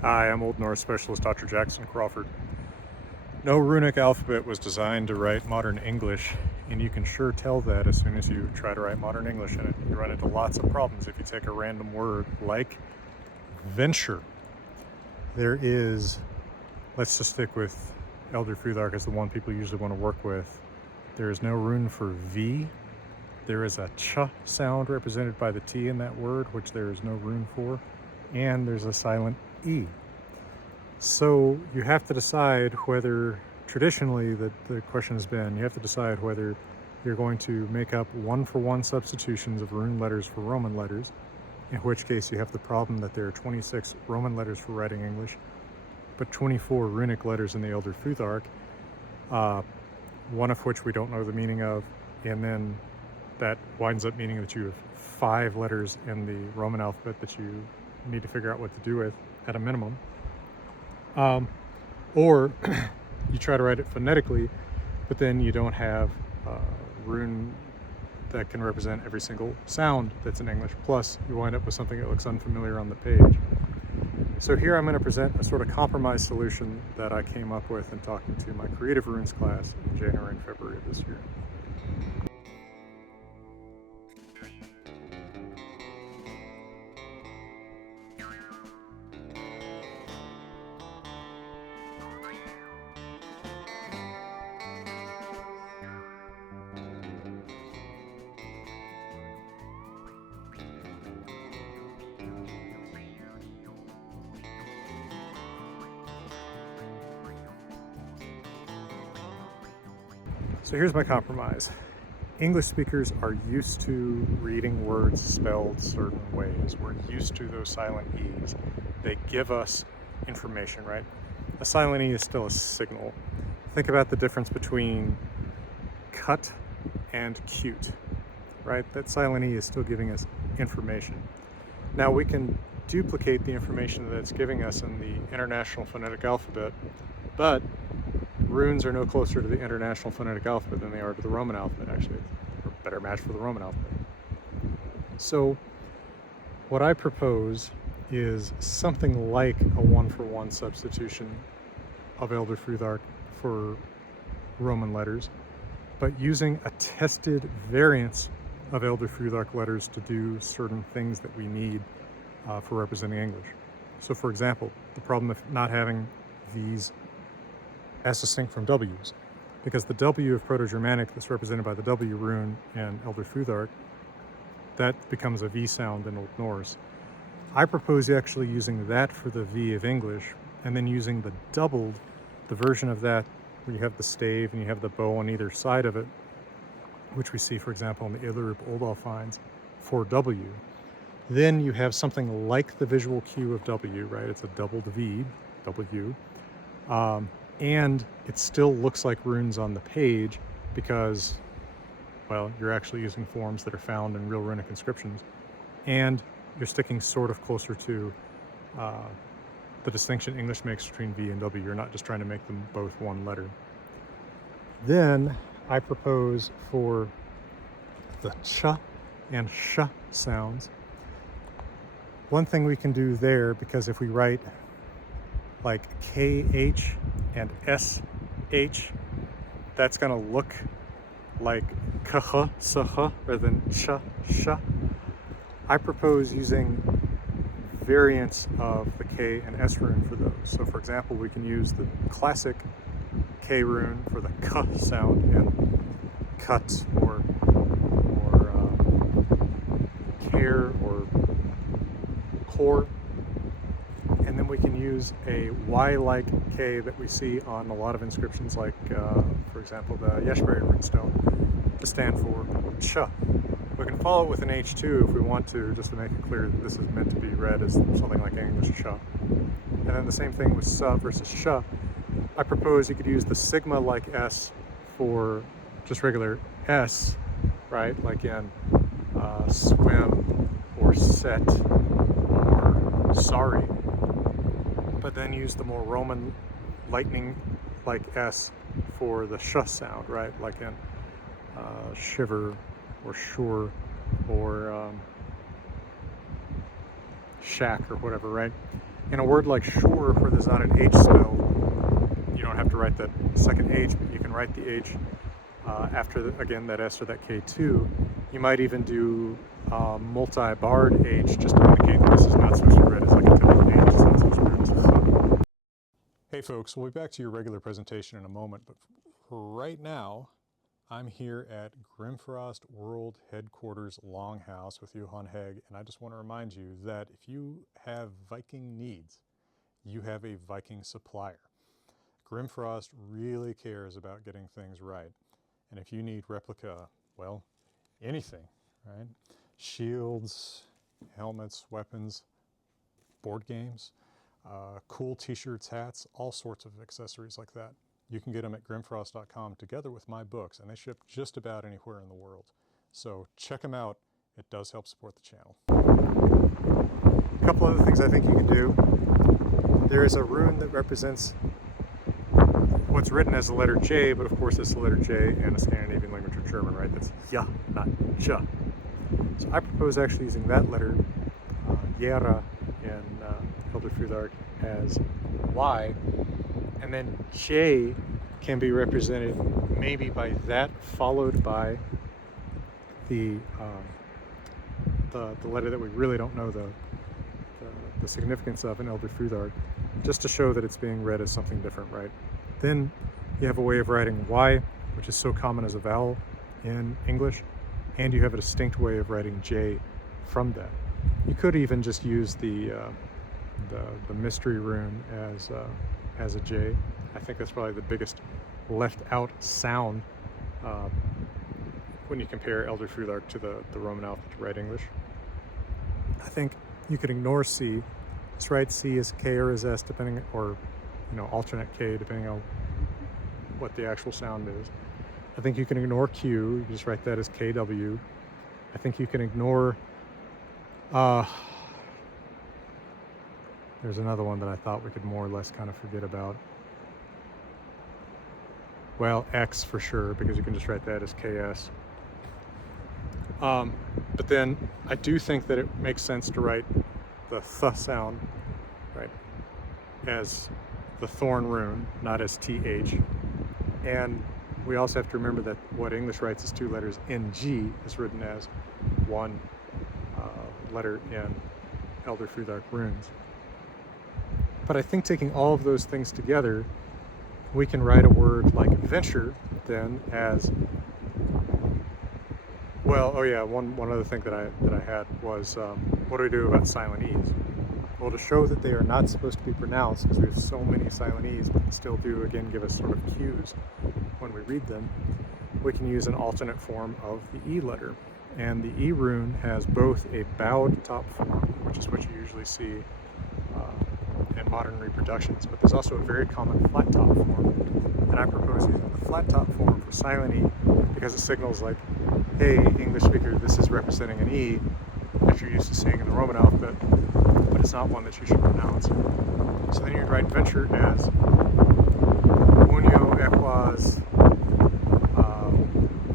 Hi, I'm Old Norse specialist Dr. Jackson Crawford. No runic alphabet was designed to write modern English, and you can sure tell that as soon as you try to write modern English in it. You run into lots of problems if you take a random word like venture. There is, let's just stick with Elder Futhark as the one people usually want to work with. There is no rune for V. There is a ch sound represented by the T in that word, which there is no rune for, and there's a silent E. So you have to decide whether, traditionally the question has been, you have to decide whether you're going to make up one-for-one substitutions of rune letters for Roman letters, in which case you have the problem that there are 26 Roman letters for writing English, but 24 runic letters in the Elder Futhark, one of which we don't know the meaning of, and then that winds up meaning that you have 5 letters in the Roman alphabet that you need to figure out what to do with at a minimum. Or you try to write it phonetically, but then you don't have rune that can represent every single sound that's in English. Plus, you wind up with something that looks unfamiliar on the page. So here I'm going to present a sort of compromise solution that I came up with in talking to my Creative Runes class in January and February of this year. So here's my compromise. English speakers are used to reading words spelled certain ways. We're used to those silent E's. They give us information, right? A silent E is still a signal. Think about the difference between cut and cute, right? That silent E is still giving us information. Now we can duplicate the information that it's giving us in the International Phonetic Alphabet, but runes are no closer to the International Phonetic Alphabet than they are to the Roman alphabet, actually. They're a better match for the Roman alphabet. So what I propose is something like a one-for-one substitution of Elder Futhark for Roman letters, but using a tested variance of Elder Futhark letters to do certain things that we need for representing English. So for example, the problem of not having V's as distinct from W's, because the W of Proto-Germanic that's represented by the W rune in Elder Futhark, that becomes a V sound in Old Norse. I propose actually using that for the V of English, and then using the doubled, the version of that where you have the stave and you have the bow on either side of it, which we see, for example, in the Illurup Oldalfines for W. Then you have something like the visual cue of W, right? It's a doubled V, W. And it still looks like runes on the page because, well, you're actually using forms that are found in real runic inscriptions. And you're sticking sort of closer to the distinction English makes between V and W. You're not just trying to make them both one letter. Then I propose for the ch and sh sounds. One thing we can do there, because if we write like KH and SH, that's going to look like KH, SH, rather than CH, SH. I propose using variants of the K and S rune for those. So for example, we can use the classic K rune for the K sound in cut or care or core. And then we can use a Y-like K that we see on a lot of inscriptions, like, for example, the Yeshbari runestone, to stand for Ch. We can follow it with an H2 if we want to, just to make it clear that this is meant to be read as something like English Ch. And then the same thing with Sa versus Sh. I propose you could use the sigma-like S for just regular S, right? Like in swim or set or sorry. But then use the more Roman lightning-like S for the sh sound, right? Like in shiver or sure or shack or whatever, right? In a word like shore, where there's not an H spell, you don't have to write that second H, but you can write the H after, again, that S or that K2. You might even do multi-barred H just to indicate that this is not supposed to be read as like a typical H. It's not supposed to be read as a. Hey folks, we'll be back to your regular presentation in a moment, but for right now, I'm here at Grimfrost World Headquarters Longhouse with Johan Hegg, and I just want to remind you that if you have Viking needs, you have a Viking supplier. Grimfrost really cares about getting things right, and if you need replica, well, anything, right? Shields, helmets, weapons, board games, cool t-shirts, hats, all sorts of accessories like that. You can get them at grimfrost.com together with my books, and they ship just about anywhere in the world. So check them out. It does help support the channel. A couple other things I think you can do. There is a rune that represents what's written as the letter J, but of course it's the letter J in a Scandinavian language or German, right? That's ja, not ja. So I propose actually using that letter, Jera, in Elder Futhark as Y, and then J can be represented maybe by that followed by the letter that we really don't know the significance of in Elder Futhark, just to show that it's being read as something different, right? Then you have a way of writing Y, which is so common as a vowel in English, and you have a distinct way of writing J from that. You could even just use the mystery rune as a J. I think that's probably the biggest left out sound when you compare Elder Futhark to the Roman alphabet to write English. I think you could ignore C, just write C as K or as S, depending, or alternate K depending on what the actual sound is. I think you can ignore Q, you can just write that as KW. I think you can ignore there's another one that I thought we could more or less kind of forget about. Well, X for sure, because you can just write that as KS. But then I do think that it makes sense to write the th sound, right, as the thorn rune, not as TH. And we also have to remember that what English writes as two letters NG is written as one letter in Elder Futhark runes. But I think taking all of those things together, we can write a word like adventure then as, well, oh yeah, one other thing that I had was, what do we do about silent E's? Well, to show that they are not supposed to be pronounced, because we have so many silent E's, but they still do, again, give us sort of cues when we read them, we can use an alternate form of the E letter. And the E rune has both a bowed top form, which is what you usually see in modern reproductions, but there's also a very common flat top form. And I propose using the flat top form for silent E because it signals like, hey, English speaker, this is representing an E that you're used to seeing in the Roman alphabet, but it's not one that you should pronounce. So then you'd write venture as unio equas,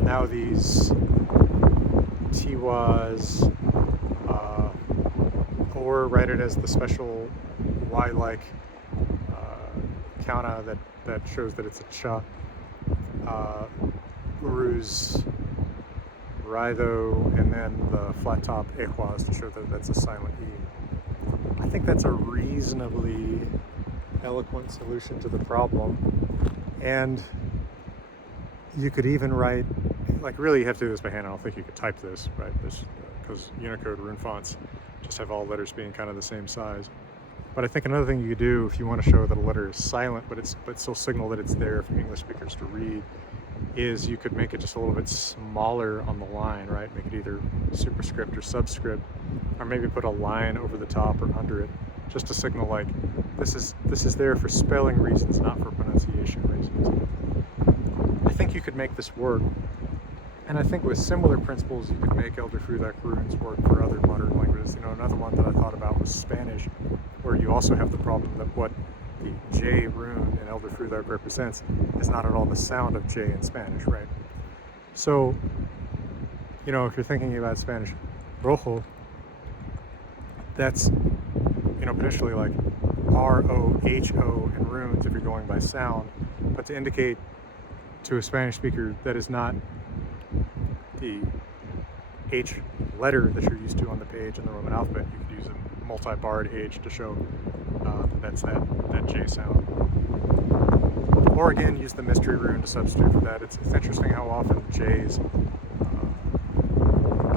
now these tiwas, or write it as the special Y-like counter that shows that it's a cha, urus, rhitho, and then the flat top equas to show that that's a silent E. I think that's a reasonably eloquent solution to the problem. And you could even write, like, really you have to do this by hand. I don't think you could type this, right? This, because Unicode rune fonts just have all letters being kind of the same size. But I think another thing you could do if you want to show that a letter is silent, but still signal that it's there for English speakers to read, is you could make it just a little bit smaller on the line, right? Make it either superscript or subscript, or maybe put a line over the top or under it, just to signal like this is there for spelling reasons, not for pronunciation reasons. I think you could make this work, and I think with similar principles you could make Elder Futhark runes work for other modern languages. Another one that I thought about was Spanish, where you also have the problem that what the J rune in Elder Futhark represents is not at all the sound of J in Spanish, right? So, if you're thinking about Spanish, rojo, that's, potentially like R-O-H-O in runes if you're going by sound, but to indicate to a Spanish speaker that is not the H letter that you're used to on the page in the Roman alphabet, you could use a multi-barred H to show that's that J sound. Or again, use the mystery rune to substitute for that. It's interesting how often J's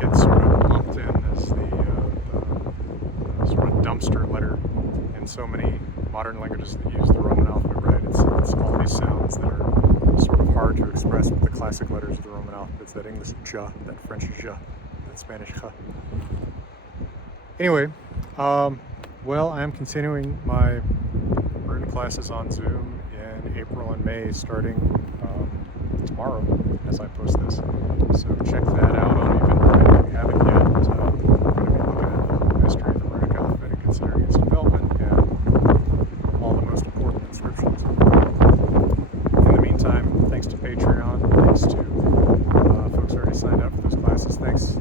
get sort of lumped in as the sort of dumpster letter in so many modern languages that use the Roman alphabet, right? It's all these sounds that are sort of hard to express with the classic letters of the Roman alphabet. It's that English ja, that French ja, that Spanish ja. Anyway, well, I am continuing my rune classes on Zoom in April and May, starting tomorrow as I post this. So check that out on Eventbrite if you haven't yet. I'm going to be looking at the mystery of the runic alphabet and considering its development and all the most important inscriptions. In the meantime, thanks to Patreon, thanks to folks who already signed up for those classes, thanks